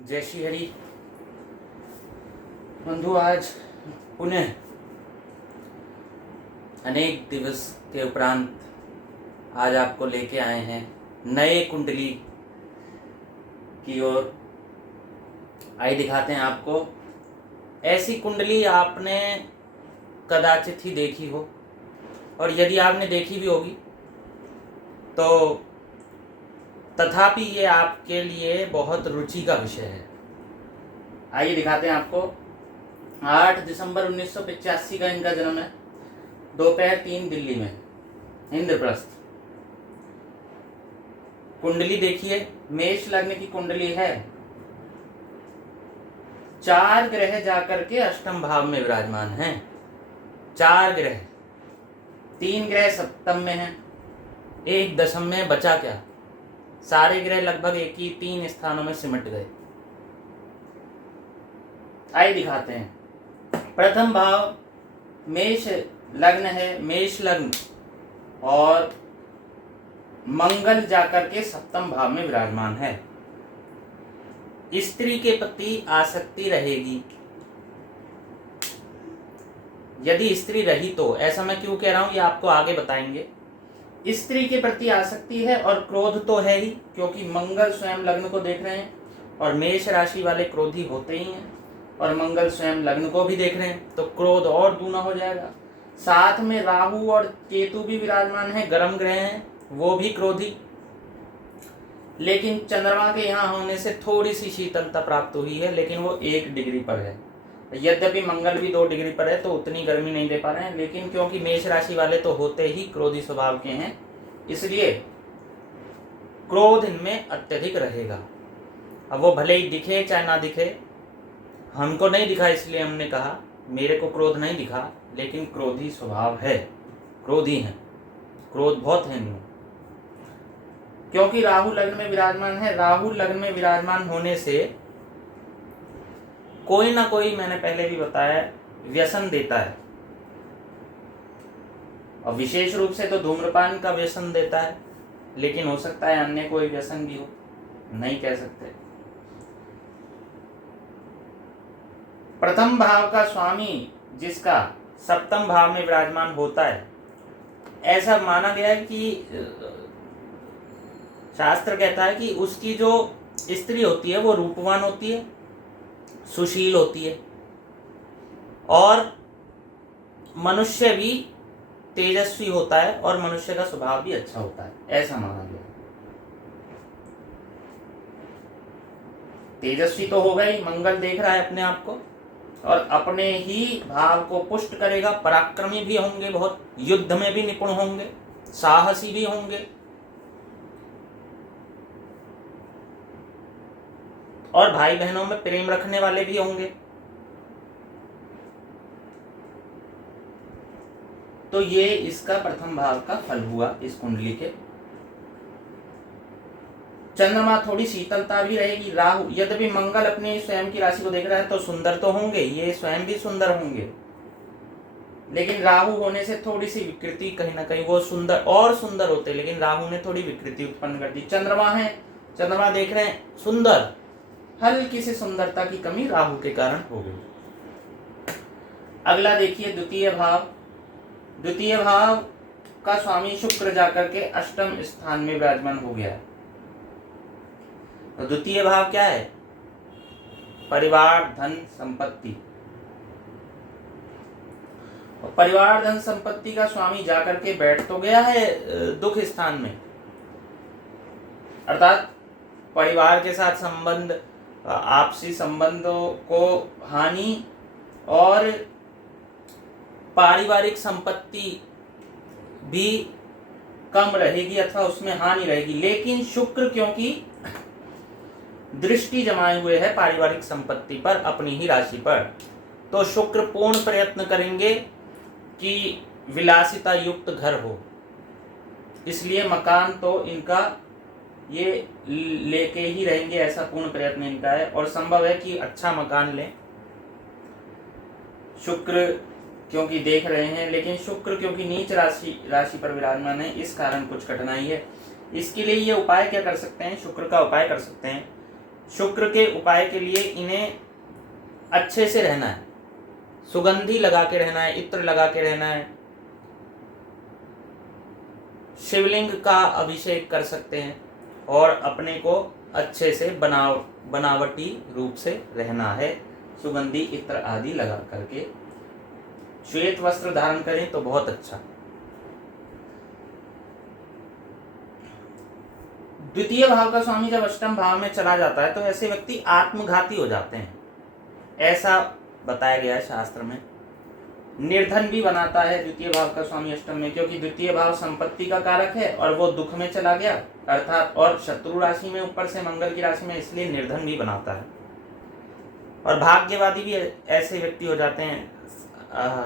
जय श्री हरि। बंधु, आज पुनः अनेक दिवस के उपरांत आज आपको लेके आए हैं नए कुंडली की ओर। आइए दिखाते हैं आपको। ऐसी कुंडली आपने कदाचित ही देखी हो, और यदि आपने देखी भी होगी तो तथापि ये आपके लिए बहुत रुचि का विषय है। आइए दिखाते हैं आपको। 8 दिसंबर 1985 का इनका जन्म है। दोपहर 3 दिल्ली में, इंद्रप्रस्थ। कुंडली देखिए, मेष लग्न की कुंडली है। 4 ग्रह जाकर के अष्टम भाव में विराजमान हैं। 4 ग्रह, 3 ग्रह सप्तम में हैं, 1 दशम में, बचा क्या? सारे ग्रह लगभग एक ही 3 स्थानों में सिमट गए। आइए दिखाते हैं। प्रथम भाव मेष लग्न है, मेष लग्न, और मंगल जाकर के सप्तम भाव में विराजमान है। स्त्री के प्रति आसक्ति रहेगी। यदि स्त्री रही तो, ऐसा मैं क्यों कह रहा हूं ये आपको आगे बताएंगे। स्त्री के प्रति आसक्ति है, और क्रोध तो है ही, क्योंकि मंगल स्वयं लग्न को देख रहे हैं, और मेष राशि वाले क्रोधी होते ही हैं, और मंगल स्वयं लग्न को भी देख रहे हैं, तो क्रोध और दूना हो जाएगा। साथ में राहु और केतु भी विराजमान है, गर्म ग्रह हैं, वो भी क्रोधी। लेकिन चंद्रमा के यहाँ होने से थोड़ी सी शीतलता प्राप्त हुई है, लेकिन वो 1 डिग्री पर है। यद्यपि मंगल भी 2 डिग्री पर है, तो उतनी गर्मी नहीं दे पा रहे हैं, लेकिन क्योंकि मेष राशि वाले तो होते ही क्रोधी स्वभाव के हैं, इसलिए क्रोध इनमें अत्यधिक रहेगा। अब वो भले ही दिखे चाहे ना दिखे, हमको नहीं दिखा इसलिए हमने कहा, मेरे को क्रोध नहीं दिखा, लेकिन क्रोधी स्वभाव है, क्रोधी है, क्रोध बहुत है इनमें। क्योंकि राहु लग्न में विराजमान है, राहु लग्न में विराजमान होने से कोई ना कोई, मैंने पहले भी बताया, व्यसन देता है। और विशेष रूप से तो धूम्रपान का व्यसन देता है, लेकिन हो सकता है अन्य कोई व्यसन भी हो, नहीं कह सकते। प्रथम भाव का स्वामी जिसका सप्तम भाव में विराजमान होता है, ऐसा माना गया है कि शास्त्र कहता है कि उसकी जो स्त्री होती है वो रूपवान होती है, सुशील होती है, और मनुष्य भी तेजस्वी होता है, और मनुष्य का स्वभाव भी अच्छा होता है, ऐसा माना गया। तेजस्वी तो होगा ही, मंगल देख रहा है अपने आप को, और अपने ही भाव को पुष्ट करेगा। पराक्रमी भी होंगे, बहुत युद्ध में भी निपुण होंगे, साहसी भी होंगे, और भाई बहनों में प्रेम रखने वाले भी होंगे। तो ये इसका प्रथम भाव का फल हुआ इस कुंडली के। चंद्रमा थोड़ी शीतलता भी रहेगी। राहु, यद्यपि मंगल अपनी स्वयं की राशि को देख रहा है, तो सुंदर तो होंगे, ये स्वयं भी सुंदर होंगे, लेकिन राहु होने से थोड़ी सी विकृति, कहीं ना कहीं वो सुंदर और सुंदर होते, लेकिन राहु ने थोड़ी विकृति उत्पन्न कर दी। चंद्रमा है, चंद्रमा देख रहे हैं, सुंदर, हल्की सी सुंदरता की कमी राहु के कारण हो गई। अगला देखिए, द्वितीय भाव। द्वितीय भाव का स्वामी शुक्र जाकर के अष्टम स्थान में विराजमान हो गया है। तो द्वितीय भाव क्या है? परिवार, धन, संपत्ति। और परिवार, धन, संपत्ति का स्वामी जाकर के बैठ तो गया है दुख स्थान में, अर्थात परिवार के साथ संबंध, आपसी संबंधों को हानि, और पारिवारिक संपत्ति भी कम रहेगी अथवा उसमें हानि रहेगी। लेकिन शुक्र क्योंकि दृष्टि जमाए हुए है पारिवारिक संपत्ति पर, अपनी ही राशि पर, तो शुक्र पूर्ण प्रयत्न करेंगे कि विलासिता युक्त घर हो। इसलिए मकान तो इनका ये लेके ही रहेंगे, ऐसा पूर्ण प्रयत्न इनका है, और संभव है कि अच्छा मकान लें। शुक्र क्योंकि देख रहे हैं, लेकिन शुक्र क्योंकि नीच राशि पर विराजमान है, इस कारण कुछ कठिनाई है। इसके लिए ये उपाय क्या कर सकते हैं? शुक्र का उपाय कर सकते हैं। शुक्र के उपाय के लिए इन्हें अच्छे से रहना है, सुगंधी लगा के रहना है, इत्र लगा के रहना है, शिवलिंग का अभिषेक कर सकते हैं और अपने को अच्छे से बनावटी रूप से रहना है, सुगंधी इत्र आदि लगा करके। श्वेत वस्त्र धारण करें तो बहुत अच्छा। द्वितीय भाव का स्वामी जब अष्टम भाव में चला जाता है तो ऐसे व्यक्ति आत्मघाती हो जाते हैं, ऐसा बताया गया है शास्त्र में। निर्धन भी बनाता है द्वितीय भाव का स्वामी अष्टम में, क्योंकि द्वितीय भाव संपत्ति का कारक है और वो दुख में चला गया अर्थात, और शत्रु राशि में ऊपर से मंगल की राशि में, इसलिए निर्धन भी बनाता है। और भाग्यवादी भी ऐसे व्यक्ति हो जाते हैं,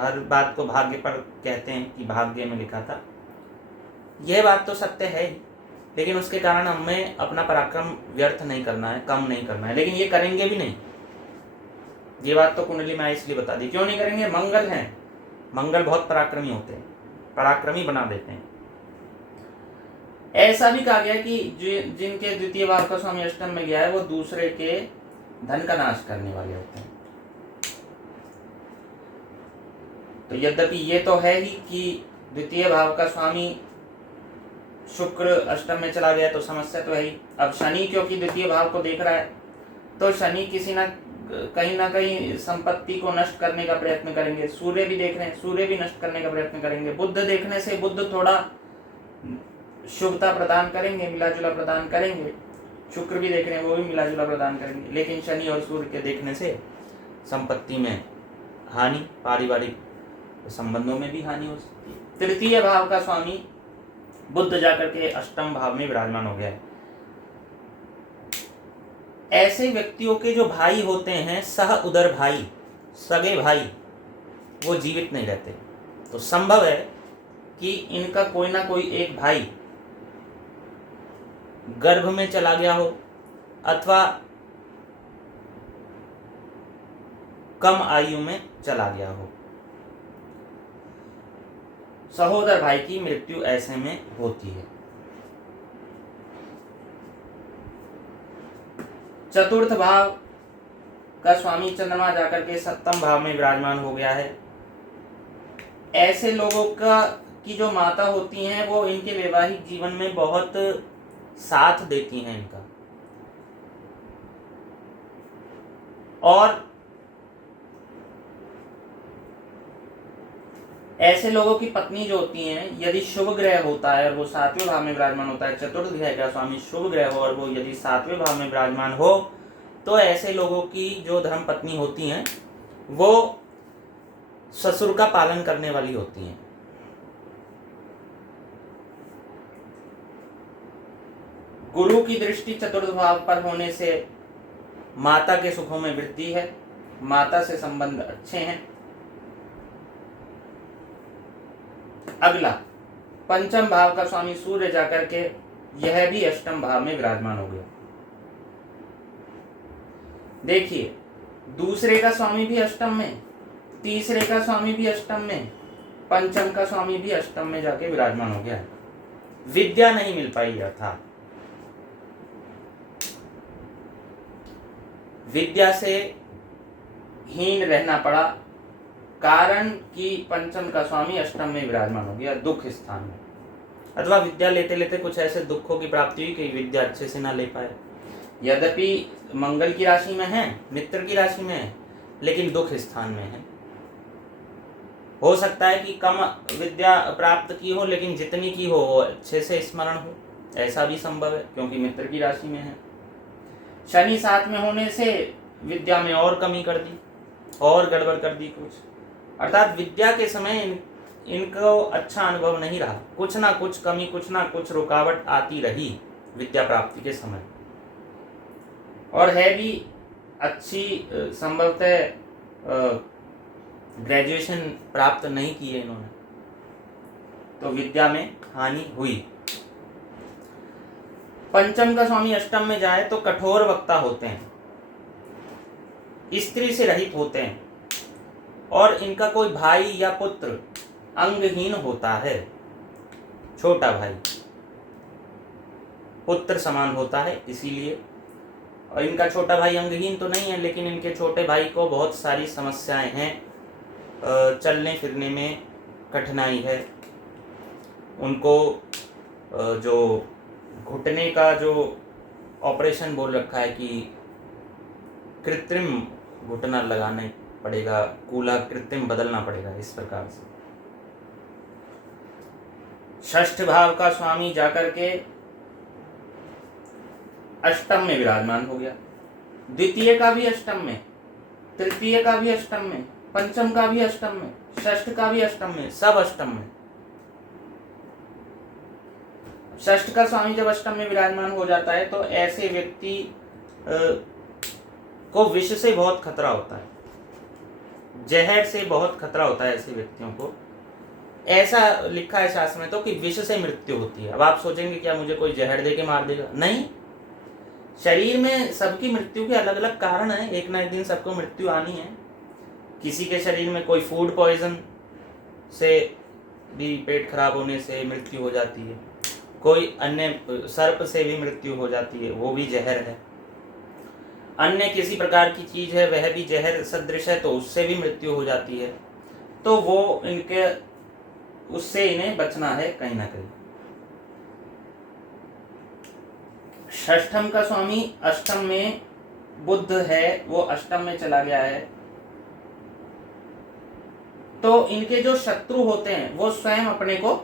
हर बात को भाग्य पर कहते हैं कि भाग्य में लिखा था। यह बात तो सत्य है ही, लेकिन उसके कारण हमें अपना पराक्रम व्यर्थ नहीं करना है, कम नहीं करना है, लेकिन ये करेंगे भी नहीं। ये बात तो कुंडली में इसलिए बता दी, क्यों नहीं करेंगे? मंगल हैं, मंगल बहुत पराक्रमी होते हैं, पराक्रमी बना देते हैं। ऐसा भी कहा गया कि जिनके द्वितीय भाव का स्वामी अष्टम में गया है वो दूसरे के धन का नाश करने वाले होते हैं। तो यद्यपि ये तो है ही कि द्वितीय भाव का स्वामी शुक्र अष्टम में चला गया तो समस्या तो है ही। अब शनि क्योंकि द्वितीय भाव को देख रहा है तो शनि किसी ना कहीं संपत्ति को नष्ट करने का प्रयत्न करेंगे। सूर्य भी देख रहे हैं, सूर्य भी नष्ट करने का प्रयत्न करेंगे। बुध देखने से बुध थोड़ा शुभता प्रदान करेंगे, मिला जुला प्रदान करेंगे। शुक्र भी देख रहे हैं, वो भी मिला जुला प्रदान करेंगे। लेकिन शनि और सूर्य के देखने से संपत्ति में हानि, पारिवारिक संबंधों में भी हानि हो सकती है। तृतीय भाव का स्वामी बुध जाकर के अष्टम भाव में विराजमान हो गया है। ऐसे व्यक्तियों के जो भाई होते हैं, सह उदर भाई, सगे भाई, वो जीवित नहीं रहते। तो संभव है कि इनका कोई ना कोई एक भाई गर्भ में चला गया हो अथवा कम आयु में चला गया हो। सहोदर भाई की मृत्यु ऐसे में होती है। चतुर्थ भाव का स्वामी चंद्रमा जाकर के सप्तम भाव में विराजमान हो गया है। ऐसे लोगों की जो माता होती हैं वो इनके वैवाहिक जीवन में बहुत साथ देती हैं इनका, और ऐसे लोगों की पत्नी जो होती हैं, यदि शुभ ग्रह होता है और वो सातवें भाव में विराजमान होता है, चतुर्थ ग्रह का स्वामी शुभ ग्रह हो और वो यदि सातवें भाव में विराजमान हो, तो ऐसे लोगों की जो धर्म पत्नी होती हैं वो ससुर का पालन करने वाली होती हैं। गुरु की दृष्टि चतुर्थ भाव पर होने से माता के सुखों में वृद्धि है, माता से संबंध अच्छे हैं। अगला पंचम भाव का स्वामी सूर्य जाकर के यह भी अष्टम भाव में विराजमान हो गया। देखिए, दूसरे का स्वामी भी अष्टम में, तीसरे का स्वामी भी अष्टम में, पंचम का स्वामी भी अष्टम में जाके विराजमान हो गया। विद्या नहीं मिल पाई था, विद्या से हीन रहना पड़ा, कारण कि पंचम का स्वामी अष्टम में विराजमान हो गया, दुख स्थान में, अथवा विद्या लेते लेते कुछ ऐसे दुखों की प्राप्ति हुई कि विद्या अच्छे से ना ले पाए। यद्यपि मंगल की राशि में है, मित्र की राशि में है, लेकिन दुख स्थान में है। हो सकता है कि कम विद्या प्राप्त की हो, लेकिन जितनी की हो वो अच्छे से स्मरण हो, ऐसा भी संभव है क्योंकि मित्र की राशि में है। शनि साथ में होने से विद्या में और कमी कर दी और गड़बड़ कर दी कुछ, अर्थात विद्या के समय इनको अच्छा अनुभव नहीं रहा, कुछ ना कुछ कमी, कुछ ना कुछ रुकावट आती रही विद्या प्राप्ति के समय। और है भी अच्छी, संभवतः ग्रेजुएशन प्राप्त नहीं की है इन्होंने, तो विद्या में हानि हुई। पंचम का स्वामी अष्टम में जाए तो कठोर वक्ता होते हैं, स्त्री से रहित होते हैं, और इनका कोई भाई या पुत्र अंगहीन होता है। छोटा भाई पुत्र समान होता है इसीलिए, और इनका छोटा भाई अंगहीन तो नहीं है, लेकिन इनके छोटे भाई को बहुत सारी समस्याएं हैं, चलने फिरने में कठिनाई है, उनको जो घुटने का जो ऑपरेशन बोल रखा है कि कृत्रिम घुटना लगाने पड़ेगा, कूल्हा कृत्रिम बदलना पड़ेगा, इस प्रकार से। षष्ठ भाव का स्वामी जाकर के अष्टम में विराजमान हो गया, द्वितीय का भी अष्टम में, तृतीय का भी अष्टम में, पंचम का भी अष्टम में, षष्ठ का भी अष्टम में, सब अष्टम में। षष्ठ का स्वामी जब अष्टम में विराजमान हो जाता है तो ऐसे व्यक्ति को विष से बहुत खतरा होता है, जहर से बहुत खतरा होता है ऐसे व्यक्तियों को। ऐसा लिखा है शास्त्र में तो कि विष से मृत्यु होती है। अब आप सोचेंगे क्या मुझे कोई जहर दे के मार देगा? नहीं, शरीर में सबकी मृत्यु के अलग अलग कारण हैं, एक ना एक दिन सबको मृत्यु आनी है। किसी के शरीर में कोई फूड पॉइजन से भी पेट खराब होने से मृत्यु हो जाती है, कोई अन्य सर्प से भी मृत्यु हो जाती है, वो भी जहर है। अन्य किसी प्रकार की चीज है वह भी जहर सदृश है तो उससे भी मृत्यु हो जाती है। तो वो इनके उससे इन्हें बचना है कहीं ना कहीं। षष्ठम का स्वामी अष्टम में बुध है, वो अष्टम में चला गया है, तो इनके जो शत्रु होते हैं वो स्वयं अपने को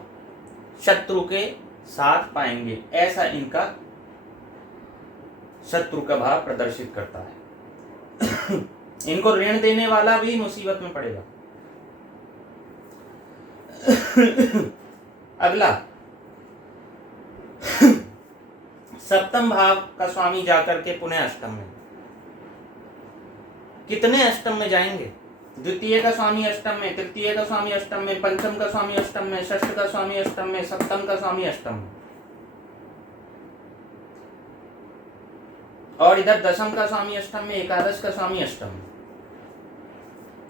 शत्रु के साथ पाएंगे, ऐसा इनका शत्रु का भाव प्रदर्शित करता है। इनको ऋण देने वाला भी मुसीबत में पड़ेगा। अगला सप्तम भाव का स्वामी जाकर के पुनः अष्टम में, कितने अष्टम में जाएंगे? द्वितीय का स्वामी अष्टम में, तृतीय का स्वामी अष्टम में, पंचम का स्वामी अष्टम में, षष्ठ का स्वामी अष्टम में, सप्तम का स्वामी अष्टम में, और इधर दशम का स्वामी अष्टम में, एकादश का स्वामी अष्टम में।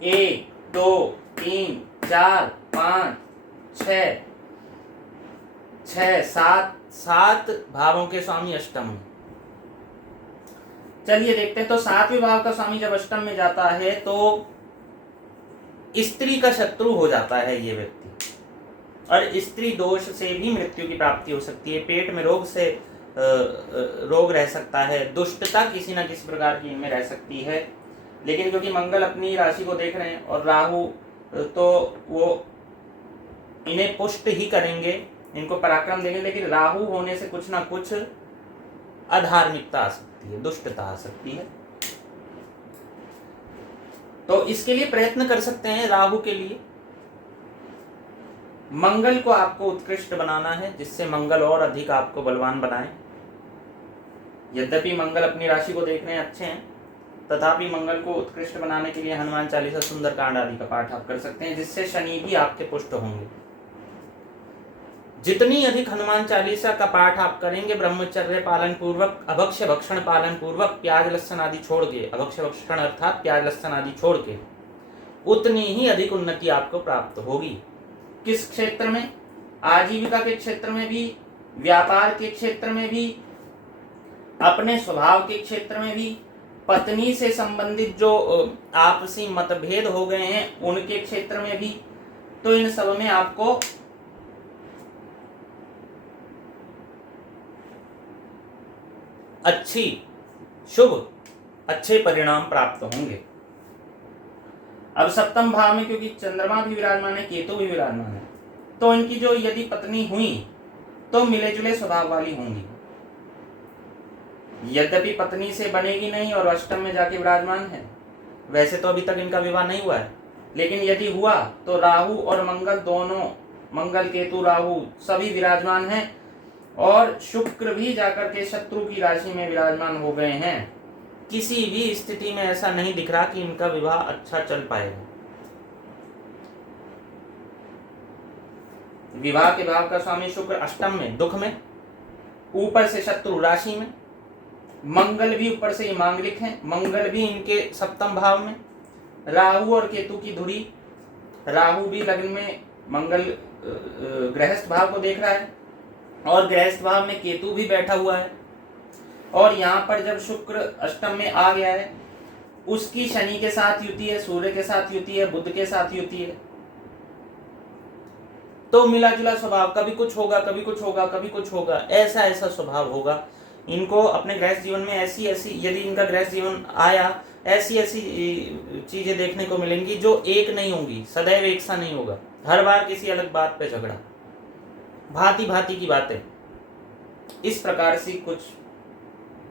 1 2 3 4 5 6 7 भावों के स्वामी अष्टम में। चलिए देखते हैं, तो 7वें भाव का स्वामी जब अष्टम में जाता है तो स्त्री का शत्रु हो जाता है ये व्यक्ति, और स्त्री दोष से भी मृत्यु की प्राप्ति हो सकती है। पेट में रोग से रोग रह सकता है, दुष्टता किसी न किसी प्रकार की इनमें रह सकती है। लेकिन क्योंकि मंगल अपनी राशि को देख रहे हैं और राहु तो वो इन्हें पुष्ट ही करेंगे, इनको पराक्रम देंगे, लेकिन राहु होने से कुछ ना कुछ अधार्मिकता आ सकती है, दुष्टता आ सकती है। तो इसके लिए प्रयत्न कर सकते हैं। राहु के लिए मंगल को आपको उत्कृष्ट बनाना है, जिससे मंगल और अधिक आपको बलवान बनाए। यद्यपि मंगल अपनी राशि को देख रहे हैं, अच्छे हैं, तथापि मंगल को उत्कृष्ट बनाने के लिए हनुमान चालीसा, सुंदरकांड आदि का पाठ आप कर सकते हैं, जिससे शनि भी आपके पुष्ट होंगे। जितनी अधिक हनुमान चालीसा का पाठ आप करेंगे, ब्रह्मचर्य पालन पूर्वक, अभक्ष्य भक्षण पालन पूर्वक, प्याज लहसुन आदि छोड़ के, अभक्ष्य भक्षण अर्थात प्याज लहसुन आदि छोड़ के, उतनी ही अधिक उन्नति आपको प्राप्त होगी। किस क्षेत्र में? आजीविका के क्षेत्र में भी, व्यापार के क्षेत्र में भी, अपने स्वभाव के क्षेत्र में भी, पत्नी से संबंधित जो आपसी मतभेद हो गए हैं उनके क्षेत्र में भी। तो इन सब में आपको अच्छी शुभ अच्छे परिणाम प्राप्त होंगे। अब सप्तम भाव में क्योंकि चंद्रमा भी विराजमान है, केतु भी विराजमान है, तो इनकी जो यदि पत्नी हुई तो मिले जुले स्वभाव वाली होंगी। यद्यपि पत्नी से बनेगी नहीं और अष्टम में जाके विराजमान है, वैसे तो अभी तक इनका विवाह नहीं हुआ है, लेकिन यदि हुआ तो राहु और मंगल दोनों, मंगल केतु राहु सभी विराजमान हैं, और शुक्र भी जाकर के शत्रु की राशि में विराजमान हो गए हैं। किसी भी स्थिति में ऐसा नहीं दिख रहा कि इनका विवाह अच्छा चल पाएगा। विवाह के भाव का स्वामी शुक्र अष्टम में, दुख में, ऊपर से शत्रु राशि में, मंगल भी ऊपर से मांगलिक है, मंगल भी इनके सप्तम भाव में, राहु और केतु की धुरी, राहु भी लग्न में मंगल गृहस्थ भाव को देख रहा है और गृहस्थ भाव में केतु भी बैठा हुआ है। और यहाँ पर जब शुक्र अष्टम में आ गया है, उसकी शनि के साथ युति है, सूर्य के साथ युति है, बुध के साथ युति है, तो मिला जुला स्वभाव, कभी कुछ होगा कभी कुछ होगा कभी कुछ होगा, ऐसा ऐसा स्वभाव होगा इनको अपने गृहस्थ जीवन में। ऐसी ऐसी यदि इनका गृहस्थ जीवन आया, ऐसी ऐसी चीजें देखने को मिलेंगी जो एक नहीं होंगी, सदैव एक सा नहीं होगा, हर बार किसी अलग बात पे झगड़ा, भांति भांति की बातें, इस प्रकार से कुछ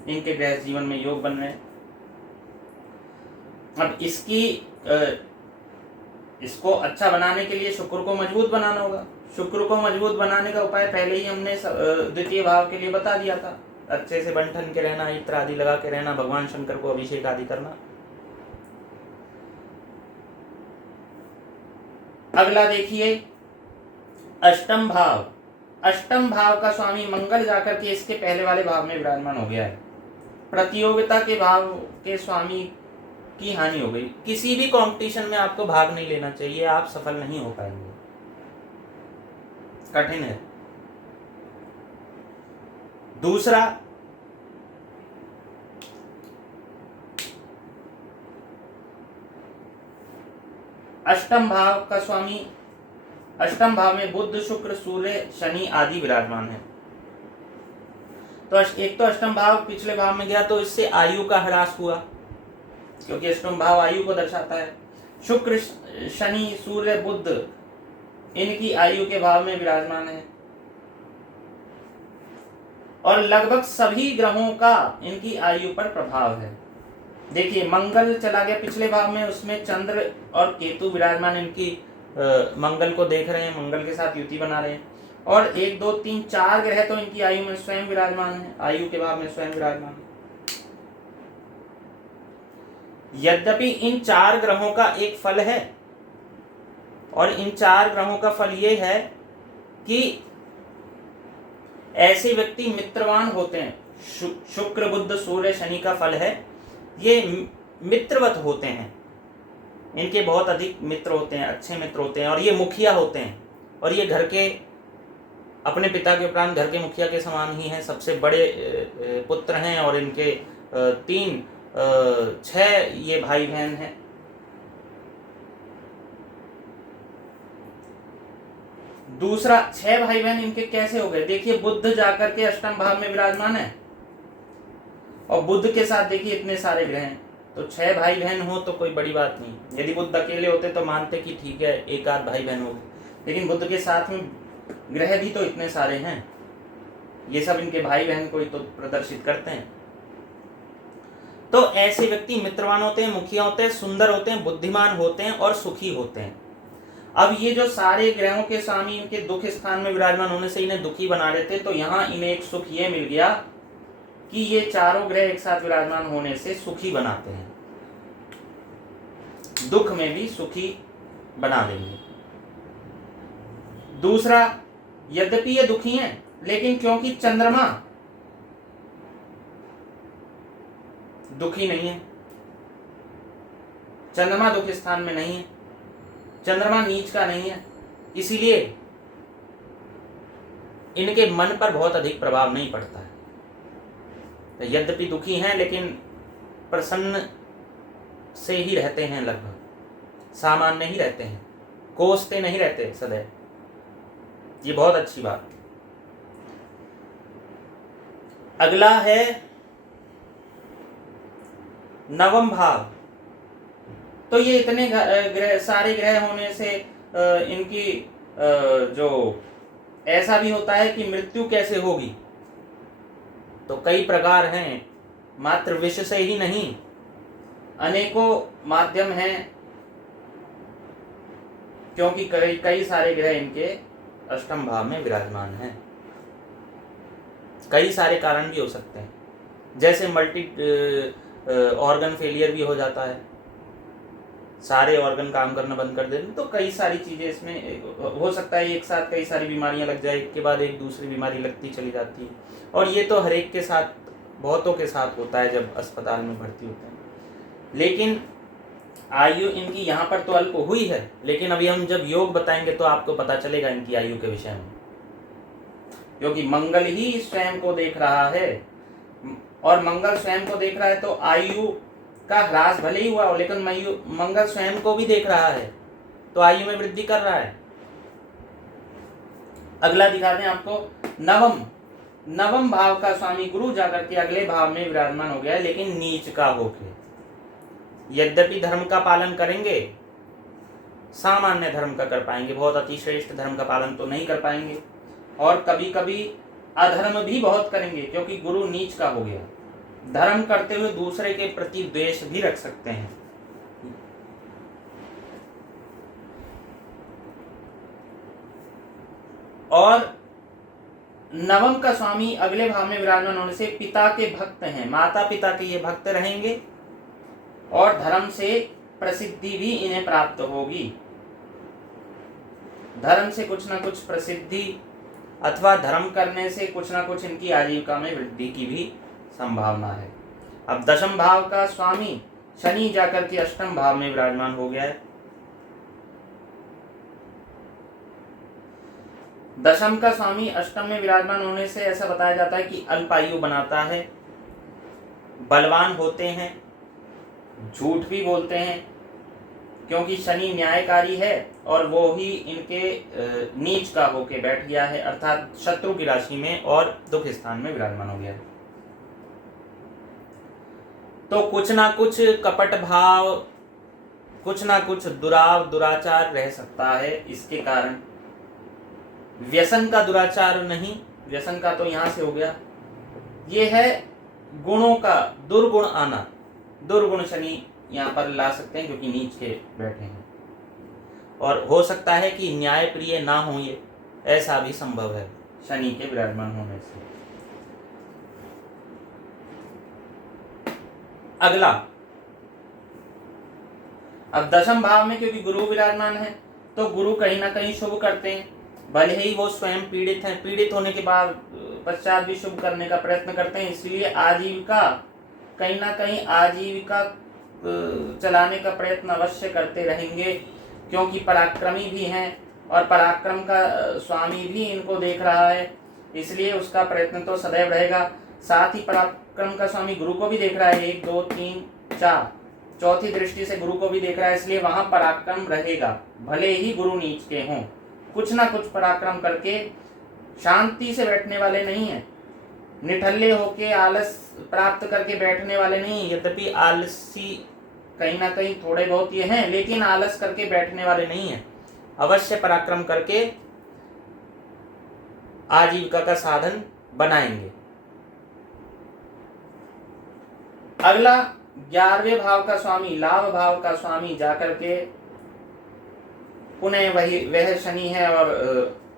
इनके गृहस्थ जीवन में योग बन रहे हैं। अब इसको अच्छा बनाने के लिए शुक्र को मजबूत बनाना होगा। शुक्र को मजबूत बनाने का उपाय पहले ही हमने द्वितीय भाव के लिए बता दिया था, अच्छे से बंठन के रहना, इत्र आदि लगा के रहना, भगवान शंकर को अभिषेक आदि करना। अगला देखिए अष्टम भाव। अष्टम भाव का स्वामी मंगल जाकर के इसके पहले वाले भाव में विराजमान हो गया है। प्रतियोगिता के भाव के स्वामी की हानि हो गई। किसी भी कंपटीशन में आपको भाग नहीं लेना चाहिए, आप सफल नहीं हो पाएंगे, कठिन है। दूसरा, अष्टम भाव का स्वामी, अष्टम भाव में बुध, शुक्र, सूर्य, शनि आदि विराजमान है। तो एक तो अष्टम भाव पिछले भाव में गया तो इससे आयु का ह्रास हुआ, क्योंकि अष्टम भाव आयु को दर्शाता है। शुक्र, शनि, सूर्य, बुध इनकी आयु के भाव में विराजमान है, और लगभग सभी ग्रहों का इनकी आयु पर प्रभाव है। देखिए मंगल चला गया पिछले भाव में, उसमें चंद्र और केतु विराजमान, इनकी मंगल को देख रहे हैं, मंगल के साथ युति बना रहे हैं, और 1 2 3 4 ग्रह तो इनकी आयु में स्वयं विराजमान है, आयु के भाव में स्वयं विराजमान है। यद्यपि इन 4 ग्रहों का एक फल है, और इन 4 ग्रहों का फल ये है कि ऐसे व्यक्ति मित्रवान होते हैं। शुक्र, बुध, सूर्य, शनि का फल है, ये मित्रवत होते हैं, इनके बहुत अधिक मित्र होते हैं, अच्छे मित्र होते हैं, और ये मुखिया होते हैं, और ये घर के अपने पिता के उपरांत घर के मुखिया के समान ही हैं, सबसे बड़े पुत्र हैं, और इनके 6 ये भाई बहन हैं। दूसरा, 6 भाई बहन इनके कैसे हो गए? देखिए बुध जाकर के अष्टम भाव में विराजमान है, और बुध के साथ देखिए इतने सारे ग्रह हैं, तो 6 भाई बहन हो तो कोई बड़ी बात नहीं। यदि बुध अकेले होते तो मानते कि ठीक है एक आध भाई बहन हो गए, लेकिन बुध के साथ में ग्रह भी तो इतने सारे हैं, ये सब इनके भाई बहन को ही तो प्रदर्शित करते हैं। तो ऐसे व्यक्ति मित्रवान होते हैं, मुखिया होते हैं, सुंदर होते हैं, बुद्धिमान होते हैं, और सुखी होते हैं। अब ये जो सारे ग्रहों के स्वामी इनके दुख स्थान में विराजमान होने से इन्हें दुखी बना देते, तो यहाँ इन्हें एक सुख ये मिल गया कि ये चारों ग्रह एक साथ विराजमान होने से सुखी बनाते हैं, दुख में भी सुखी बना देंगे। दूसरा, यद्यपि ये दुखी हैं, लेकिन क्योंकि चंद्रमा दुखी नहीं है, चंद्रमा दुख स्थान में नहीं है, चंद्रमा नीच का नहीं है, इसीलिए इनके मन पर बहुत अधिक प्रभाव नहीं पड़ता है। तो यद्यपि दुखी हैं लेकिन प्रसन्न से ही रहते हैं, लगभग सामान्य ही रहते हैं, कोसते नहीं रहते सदैव, ये बहुत अच्छी बात। अगला है नवम भाव। तो ये इतने ग्रह, सारे ग्रह होने से इनकी जो ऐसा भी होता है कि मृत्यु कैसे होगी, तो कई प्रकार हैं, मात्र विष से ही नहीं, अनेकों माध्यम हैं, क्योंकि कई सारे ग्रह इनके अष्टम भाव में विराजमान हैं। कई सारे कारण भी हो सकते हैं, जैसे मल्टी ऑर्गन फेलियर भी हो जाता है, सारे ऑर्गन काम करना बंद कर देते, तो कई सारी चीजें इसमें हो सकता है, एक साथ कई सारी बीमारियां लग जाए, एक के बाद एक दूसरी बीमारी लगती चली जाती है, और ये तो हर एक के साथ, बहुतों के साथ होता है जब अस्पताल में भर्ती होते हैं। लेकिन आयु इनकी यहाँ पर तो अल्प हुई है, लेकिन अभी हम जब योग बताएंगे तो आपको पता चलेगा इनकी आयु के विषय में, क्योंकि मंगल ही स्वयं को देख रहा है। और मंगल स्वयं को देख रहा है तो आयु का ह्रास भले ही हुआ हो, लेकिन मंगल स्वयं को भी देख रहा है तो आयु में वृद्धि कर रहा है। अगला दिखा दें आपको, नवम भाव का स्वामी गुरु जाकर के अगले भाव में विराजमान हो गया है, लेकिन नीच का होके। यद्यपि धर्म का पालन करेंगे, सामान्य धर्म का कर पाएंगे, बहुत अतिश्रेष्ठ धर्म का पालन तो नहीं कर पाएंगे, और कभी कभी अधर्म भी बहुत करेंगे, क्योंकि गुरु नीच का हो गया। धर्म करते हुए दूसरे के प्रति द्वेष भी रख सकते हैं। और नवम का स्वामी अगले भाव में विराजमान होने से पिता के भक्त हैं, माता पिता के ये भक्त रहेंगे, और धर्म से प्रसिद्धि भी इन्हें प्राप्त होगी। धर्म से कुछ ना कुछ प्रसिद्धि अथवा धर्म करने से कुछ ना कुछ इनकी आजीविका में वृद्धि की भी संभावना है। अब दशम भाव का स्वामी शनि जाकर के अष्टम भाव में विराजमान हो गया है। दशम का स्वामी अष्टम में विराजमान होने से ऐसा बताया जाता है कि अल्पायु बनाता है, बलवान होते हैं, झूठ भी बोलते हैं, क्योंकि शनि न्यायकारी है और वो ही इनके नीच का होके बैठ गया है, अर्थात शत्रु की राशि में और दुख स्थान में विराजमान हो गया है। तो कुछ ना कुछ कपट भाव, कुछ ना कुछ दुराचार रह सकता है। इसके कारण व्यसन का दुराचार नहीं, व्यसन का तो यहां से हो गया, ये है गुणों का दुर्गुण आना। दुर्गुण शनि यहाँ पर ला सकते हैं क्योंकि नीच के बैठे हैं, और हो सकता है कि न्याय प्रिय ना हो, ये ऐसा भी संभव है शनि के विराजमान होने से। अगला, अब दशम भाव में क्योंकि गुरु विराजमान है तो गुरु कहीं ना कहीं शुभ करते हैं, भले ही वो स्वयं पीड़ित हैं, पीड़ित होने के बाद पश्चात भी शुभ करने का प्रयत्न करते हैं। इसलिए आजीविका, कहीं ना कहीं आजीविका चलाने का प्रयत्न अवश्य करते रहेंगे, क्योंकि पराक्रमी भी हैं और पराक्रम का स्वामी भी इनको देख रहा है, इसलिए उसका प्रयत्न तो सदैव रहेगा। साथ ही पराक्रम का स्वामी गुरु को भी देख रहा है, 1 2 3 4, चौथी दृष्टि से गुरु को भी देख रहा है, इसलिए वहां पराक्रम रहेगा, भले ही गुरु नीच के हों। कुछ ना कुछ पराक्रम करके शांति से बैठने वाले नहीं है, निठल्ले होके आलस प्राप्त करके बैठने वाले नहीं। यद्यपि आलसी कहीं ना कहीं थोड़े बहुत ये हैं, लेकिन आलस करके बैठने वाले नहीं है, अवश्य पराक्रम करके आजीविका का साधन बनाएंगे। अगला 11वें भाव का स्वामी, लाभ भाव का स्वामी जाकर के पुनः वह शनि है और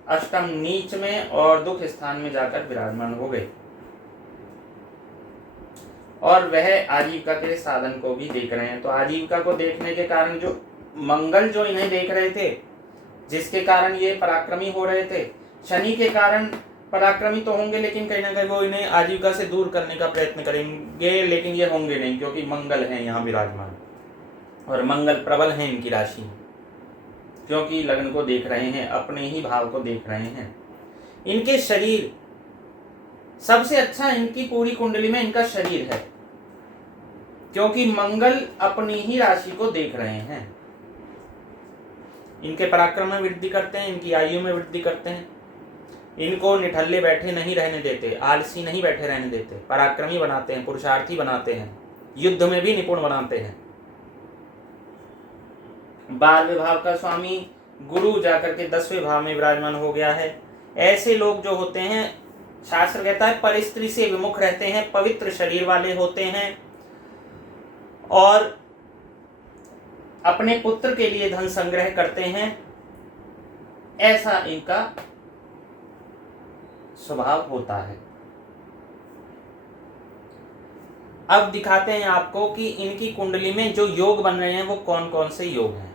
अष्टम नीच में और दुख स्थान में जाकर विराजमान हो गए, और वह आजीविका के साधन को भी देख रहे हैं। तो आजीविका को देखने के कारण जो मंगल जो इन्हें देख रहे थे, जिसके कारण ये पराक्रमी हो रहे थे, शनि के कारण पराक्रमी तो होंगे, लेकिन कहीं ना कहीं वो इन्हें आजीविका से दूर करने का प्रयत्न करेंगे, लेकिन ये होंगे नहीं, क्योंकि मंगल है यहाँ विराजमान, और मंगल प्रबल है इनकी राशि, क्योंकि लग्न को देख रहे हैं, अपने ही भाव को देख रहे हैं। इनके शरीर सबसे अच्छा, इनकी पूरी कुंडली में इनका शरीर है, क्योंकि मंगल अपनी ही राशि को देख रहे हैं। इनके पराक्रम में वृद्धि करते हैं, इनकी आयु में वृद्धि करते हैं, इनको निठल्ले बैठे नहीं रहने देते, आलसी नहीं बैठे रहने देते, पराक्रमी बनाते हैं, पुरुषार्थी बनाते हैं, युद्ध में भी निपुण बनाते हैं। 12वें भाव का स्वामी गुरु जाकर के 10वें भाव में विराजमान हो गया है। ऐसे लोग जो होते हैं, शास्त्र कहता है परिस्त्री से विमुख रहते हैं, पवित्र शरीर वाले होते हैं, और अपने पुत्र के लिए धन संग्रह करते हैं, ऐसा इनका स्वभाव होता है। अब दिखाते हैं आपको कि इनकी कुंडली में जो योग बन रहे हैं वो कौन कौन से योग हैं।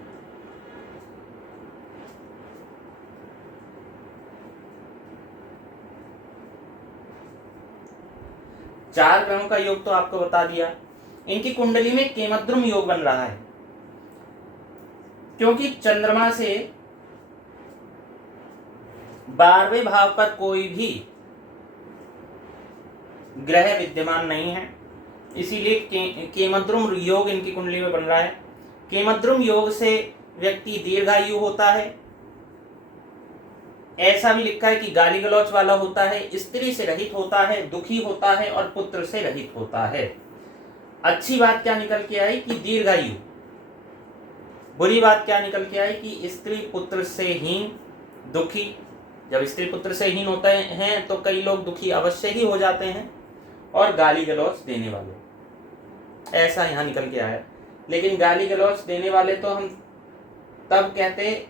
चार ग्रहों का योग तो आपको बता दिया। इनकी कुंडली में केमद्रुम योग बन रहा है, क्योंकि चंद्रमा से 12वें भाव पर कोई भी ग्रह विद्यमान नहीं है, इसीलिए केमद्रुम योग इनकी कुंडली में बन रहा है। केमद्रुम योग से व्यक्ति दीर्घायु होता है। ऐसा भी लिखा है कि गाली गलौच वाला होता है, स्त्री से रहित होता है, दुखी होता है और पुत्र से रहित होता है। अच्छी बात क्या निकल के आई कि दीर्घायु। बुरी बात क्या निकल के आई कि स्त्री पुत्र से हीन, दुखी। जब स्त्री पुत्र से हीन होते हैं तो कई लोग दुखी अवश्य ही हो जाते हैं, और गाली गलौच देने वाले, ऐसा यहाँ निकल के आया। लेकिन गाली गलौच देने वाले तो हम तब कहते,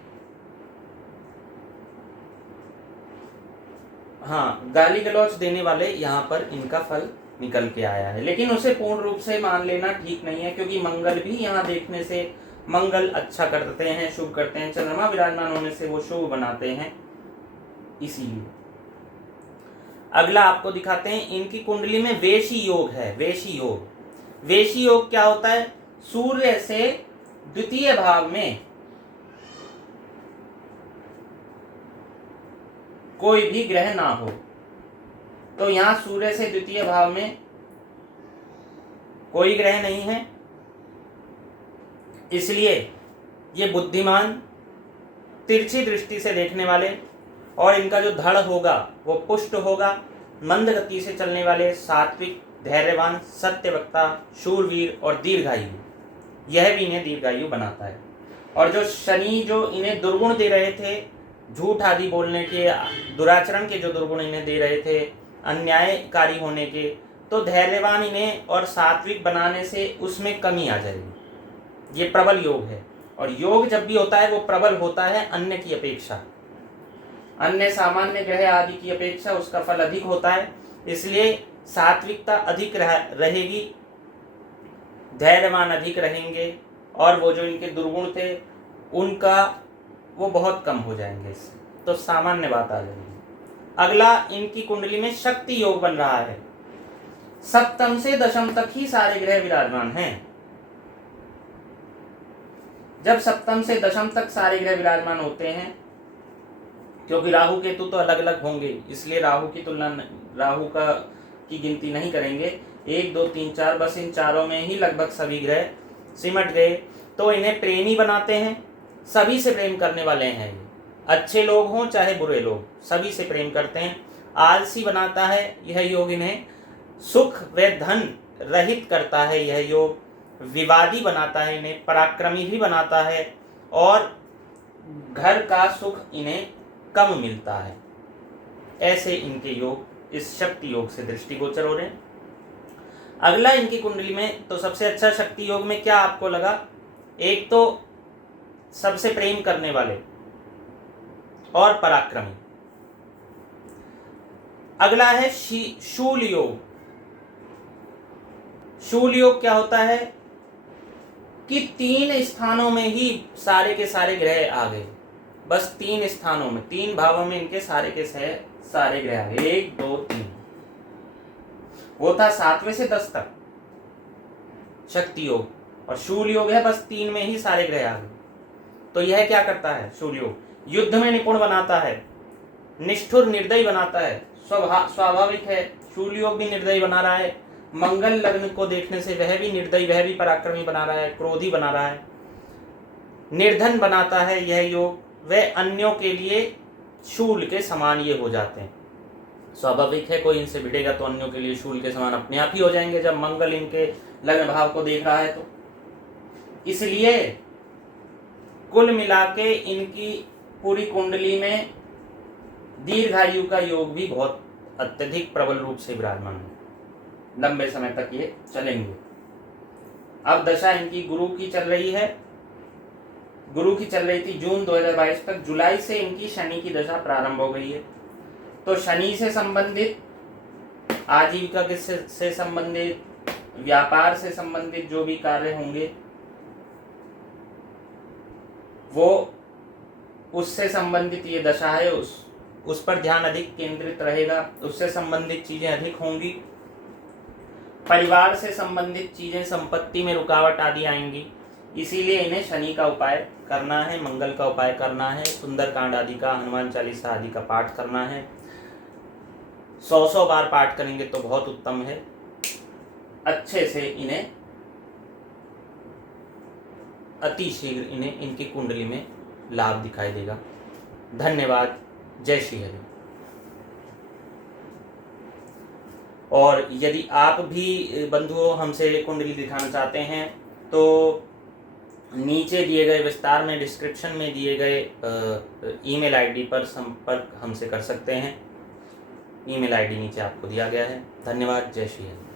हाँ, गाली गलौच देने वाले यहाँ पर इनका फल निकल के आया है। लेकिन उसे पूर्ण रूप से मान लेना ठीक नहीं है, क्योंकि मंगल भी यहाँ देखने से मंगल अच्छा करते हैं, शुभ करते हैं। चंद्रमा विराजमान होने से वो शुभ बनाते हैं, इसीलिए। अगला आपको दिखाते हैं, इनकी कुंडली में वेशी योग है। वेशी योग, वेशी योग क्या होता है? सूर्य से द्वितीय भाव में कोई भी ग्रह ना हो। तो यहां सूर्य से द्वितीय भाव में कोई ग्रह नहीं है, इसलिए ये बुद्धिमान, तिरछी दृष्टि से देखने वाले, और इनका जो धड़ होगा वो पुष्ट होगा, मंद गति से चलने वाले, सात्विक, धैर्यवान, सत्यवक्ता, शूरवीर और दीर्घायु, यह भी इन्हें दीर्घायु बनाता है। और जो शनि जो इन्हें दुर्गुण दे रहे थे, झूठ आदि बोलने के, दुराचरण के जो दुर्गुण इन्हें दे रहे थे, अन्यायकारी होने के, तो धैर्यवान इन्हें और सात्विक बनाने से उसमें कमी आ जाएगी। ये प्रबल योग है, और योग जब भी होता है वो प्रबल होता है अन्य की अपेक्षा, अन्य सामान्य ग्रह आदि की अपेक्षा उसका फल अधिक होता है। इसलिए सात्विकता अधिक रहेगी, धैर्यवान अधिक रहेंगे, और वो जो इनके दुर्गुण थे उनका वो बहुत कम हो जाएंगे, तो सामान्य बात आ जाएगी। अगला, इनकी कुंडली में शक्ति योग बन रहा है। सप्तम से दशम तक ही सारे ग्रह विराजमान हैं। जब सप्तम से दशम तक सारे ग्रह विराजमान होते हैं, क्योंकि राहु केतु तो अलग अलग होंगे, इसलिए राहु की तुलना, राहु की गिनती नहीं करेंगे। 1 2 3 4, बस इन चारों में ही लगभग सभी ग्रह सिमट गए। तो इन्हें प्रेमी बनाते हैं, सभी से प्रेम करने वाले हैं। अच्छे लोग हों चाहे बुरे लोग, सभी से प्रेम करते हैं। आलसी बनाता है यह योग इन्हें, सुख व धन रहित करता है यह योग, विवादी बनाता है इन्हें, पराक्रमी भी बनाता है, और घर का सुख इन्हें कम मिलता है। ऐसे इनके योग इस शक्ति योग से दृष्टिगोचर हो रहे हैं। अगला, इनकी कुंडली में तो सबसे अच्छा शक्ति योग में क्या आपको लगा? एक तो सबसे प्रेम करने वाले और पराक्रमी। अगला है शूल योग। शूल योग क्या होता है कि 3 स्थानों में ही सारे के सारे ग्रह आ गए। बस 3 स्थानों में, 3 भावों में इनके सारे के सारे ग्रह आ गए। 1 2 3, वो था 7वें से 10 तक शक्ति योग, और शूल योग है बस 3 में ही सारे ग्रह आ गए। तो यह क्या करता है? शूल योग युद्ध में निपुण बनाता है, निष्ठुर निर्दयी बनाता है। स्वाभाविक है, शूल योग भी निर्दयी बना रहा है। मंगल लग्न को देखने से वह भी निर्दयी, वह भी पराक्रमी बना रहा है, क्रोधी बना रहा है, निर्धन बनाता है यह योग। वह अन्यों के लिए शूल के समान ये हो जाते हैं। स्वाभाविक है, कोई इनसे भिड़ेगा तो अन्यों के लिए शूल के समान अपने आप ही हो जाएंगे, जब मंगल इनके लग्न भाव को देख रहा है तो। इसलिए कुल मिला के इनकी पूरी कुंडली में दीर्घायु का योग भी बहुत अत्यधिक प्रबल रूप से विराजमान है, लंबे समय तक ये चलेंगे। अब दशा इनकी गुरु की चल रही है, गुरु की चल रही थी जून 2022 तक। जुलाई से इनकी शनि की दशा प्रारंभ हो गई है। तो शनि से संबंधित, आजीविका से संबंधित, व्यापार से संबंधित जो भी कार्य होंगे वो उससे संबंधित ये दशा है, उस पर ध्यान अधिक केंद्रित रहेगा, उससे संबंधित चीजें अधिक होंगी। परिवार से संबंधित चीजें, संपत्ति में रुकावट आदि आएंगी। इसीलिए इन्हें शनि का उपाय करना है, मंगल का उपाय करना है, सुंदरकांड आदि का, हनुमान चालीसा आदि का पाठ करना है। 100 बार पाठ करेंगे तो बहुत उत्तम है। अच्छे से इन्हें अति शीघ्र इन्हें इनकी कुंडली में लाभ दिखाई देगा। धन्यवाद। जय श्री हरि। और यदि आप भी बंधुओं हमसे कुंडली दिखाना चाहते हैं तो नीचे दिए गए विस्तार में डिस्क्रिप्शन में दिए गए ईमेल आईडी पर संपर्क हमसे कर सकते हैं। ईमेल आईडी नीचे आपको दिया गया है। धन्यवाद। जय श्री हरि।